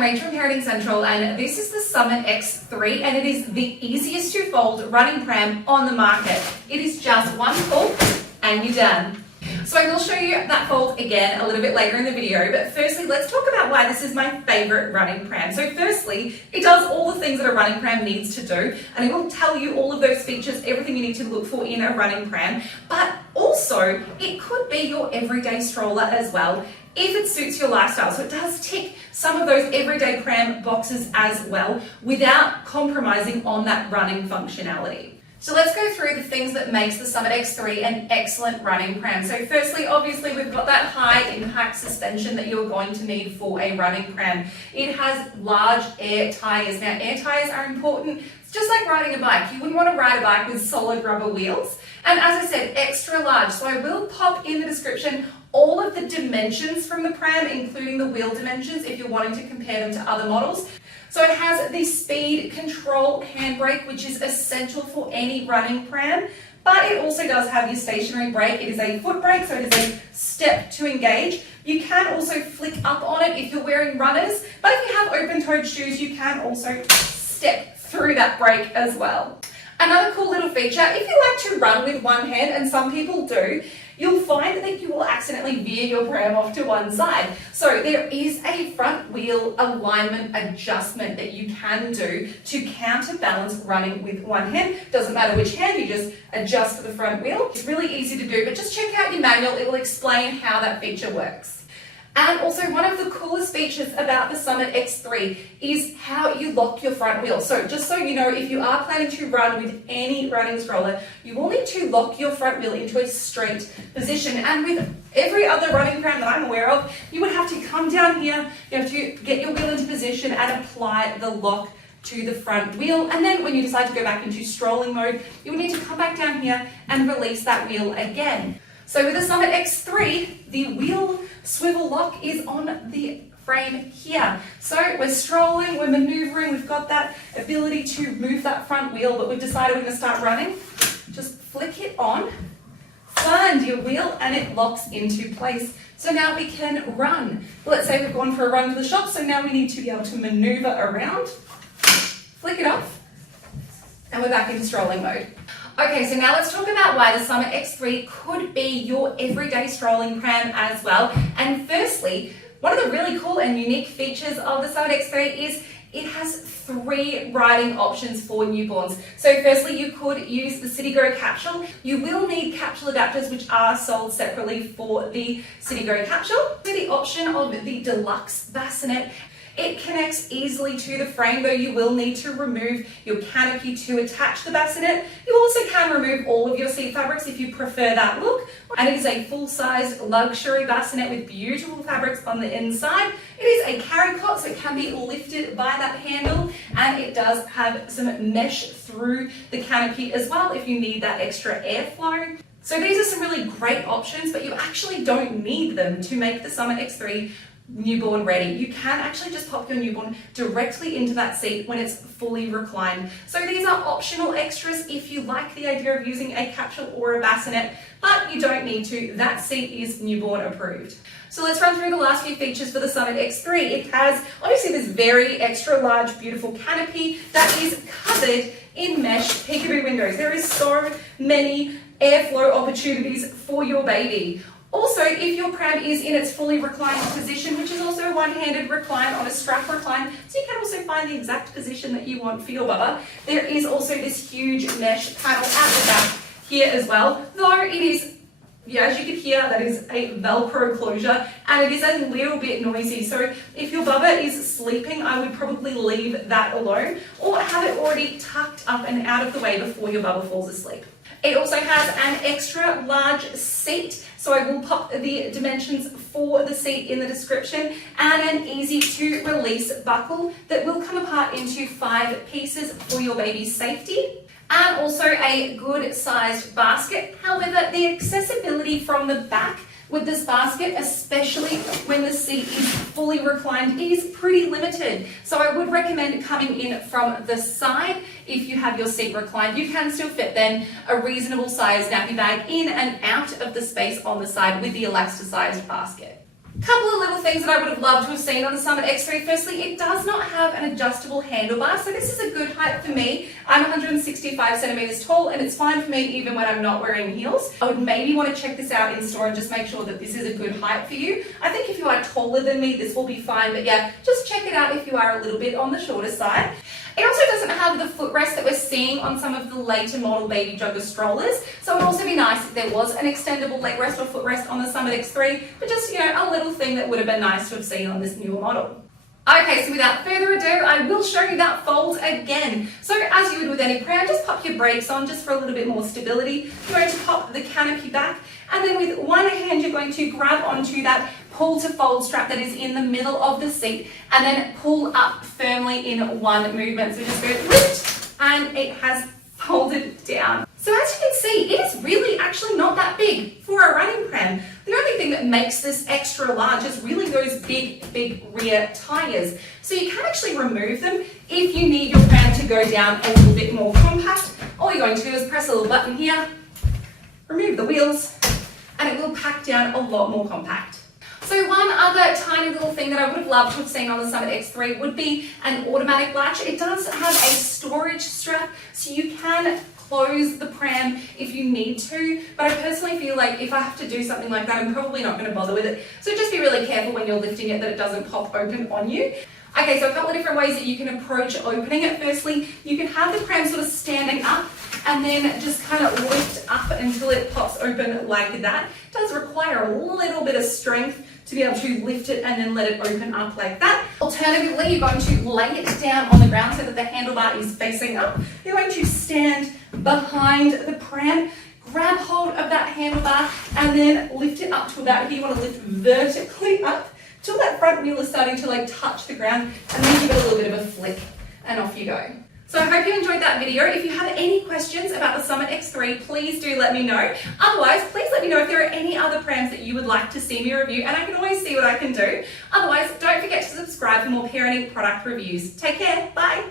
I'm Rachel from Parenting Central, and this is the Summit X3, and it is the easiest to fold running pram on the market. It is just one fold and you're done. So I will show you that fold again a little bit later in the video, but firstly, let's talk about why this is my favorite running pram. So firstly, it does all the things that a running pram needs to do, and it will tell you all of those features, everything you need to look for in a running pram, but also it could be your everyday stroller as well, if it suits your lifestyle. So it does tick some of those everyday pram boxes as well, without compromising on that running functionality. So let's go through the things that makes the Summit X3 an excellent running pram. So firstly, obviously we've got that high impact suspension that you're going to need for a running pram. It has large air tires. Now air tires are important. It's just like riding a bike. You wouldn't want to ride a bike with solid rubber wheels. And as I said, extra large. So I will pop in the description all of the dimensions from the pram, including the wheel dimensions if you're wanting to compare them to other models. So it has the speed control handbrake, which is essential for any running pram, but it also does have your stationary brake. It is a foot brake, so it is a step to engage. You can also flick up on it if you're wearing runners, but if you have open-toed shoes, you can also step through that brake as well. Another cool little feature, if you like to run with one hand, and some people do, you'll find that you will accidentally veer your pram off to one side. So there is a front wheel alignment adjustment that you can do to counterbalance running with one hand. Doesn't matter which hand, you just adjust the front wheel. It's really easy to do, but just check out your manual. It will explain how that feature works. And also one of the coolest features about the Summit X3 is how you lock your front wheel. So just so you know, if you are planning to run with any running stroller, you will need to lock your front wheel into a straight position. And with every other running pram that I'm aware of, you would have to come down here, you have to get your wheel into position and apply the lock to the front wheel. And then when you decide to go back into strolling mode, you will need to come back down here and release that wheel again. So with the Summit X3, the wheel swivel lock is on the frame here. So we're strolling, we're maneuvering, we've got that ability to move that front wheel, but we've decided we're going to start running. Just flick it on, find your wheel, and it locks into place. So now we can run. Let's say we've gone for a run to the shop, so now we need to be able to maneuver around, flick it off, and we're back into strolling mode. Okay, so now let's talk about why the Summit X3 could be your everyday strolling pram as well. And firstly, one of the really cool and unique features of the Summit X3 is it has 3 riding options for newborns. So firstly, you could use the CityGo capsule. You will need capsule adapters, which are sold separately for the CityGo capsule. The option of the deluxe bassinet. It connects easily to the frame, though you will need to remove your canopy to attach the bassinet. You also can remove all of your seat fabrics if you prefer that look. And it is a full-size luxury bassinet with beautiful fabrics on the inside. It is a carry cot, so it can be lifted by that handle, and it does have some mesh through the canopy as well if you need that extra airflow. So these are some really great options, but you actually don't need them to make the Summit X3 newborn ready. You can actually just pop your newborn directly into that seat when it's fully reclined. So these are optional extras if you like the idea of using a capsule or a bassinet, but you don't need to. That seat is newborn approved. So let's run through the last few features for the Summit X3. It has obviously this very extra large, beautiful canopy that is covered in mesh peekaboo windows. There is so many airflow opportunities for your baby. Also, if your pram is in its fully reclined position, which is also a one-handed recline on a strap recline, so you can also find the exact position that you want for your bubba, there is also this huge mesh panel at the back here as well, though it is, as you can hear, that is a Velcro closure, and it is a little bit noisy. So if your bubba is sleeping, I would probably leave that alone, or have it already tucked up and out of the way before your bubba falls asleep. It also has an extra large seat, so I will pop the dimensions for the seat in the description, and an easy to release buckle that will come apart into 5 pieces for your baby's safety. And also a good sized basket. However, the accessibility from the back with this basket, especially when the seat is fully reclined, is pretty limited. So I would recommend coming in from the side. If you have your seat reclined, you can still fit then a reasonable size nappy bag in and out of the space on the side with the elasticized basket. Couple of little things that I would have loved to have seen on the Summit X3. Firstly, it does not have an adjustable handlebar, so this is a good height for me. I'm 165 centimeters tall, and it's fine for me even when I'm not wearing heels. I would maybe want to check this out in store and just make sure that this is a good height for you. I think if you are taller than me, this will be fine, but yeah, just check it out if you are a little bit on the shorter side. It also doesn't have the footrest that we're seeing on some of the later model Baby Jogger strollers, so it would also be nice if there was an extendable leg rest or footrest on the Summit X3, but just, a little thing that would have been nice to have seen on this newer model. Okay, so without further ado, I will show you that fold again. So as you would with any pram, just pop your brakes on just for a little bit more stability. You're going to pop the canopy back, and then with one hand you're going to grab onto that pull to fold strap that is in the middle of the seat, and then pull up firmly in one movement. So just go lift, and it has folded down. So as you can see, it is really actually not that big for a running pram. The only thing that makes this extra large is really those big rear tires. So you can actually remove them if you need your pram to go down a little bit more compact. All you're going to do is press a little button here, remove the wheels, and it will pack down a lot more compact. So one other tiny little thing that I would have loved to have seen on the Summit X3 would be an automatic latch. It does have a storage strap, so you can close the pram if you need to, but I personally feel like if I have to do something like that, I'm probably not going to bother with it. So just be really careful when you're lifting it that it doesn't pop open on you. Okay, so a couple of different ways that you can approach opening it. Firstly, you can have the pram sort of standing up and then just kind of lift up until it pops open like that. It does require a little bit of strength to be able to lift it and then let it open up like that. Alternatively, you're going to lay it down on the ground so that the handlebar is facing up. You're going to stand behind the pram, grab hold of that handlebar, and then lift it up to about, you want to lift vertically up till that front wheel is starting to touch the ground, and then give it a little bit of a flick, and off you go. So I hope you enjoyed that video. If you have any questions about the Summit X3, please do let me know. Otherwise, please let me know if there are any other prams that you would like to see me review, and I can always see what I can do. Otherwise, don't forget to subscribe for more parenting product reviews. Take care, bye.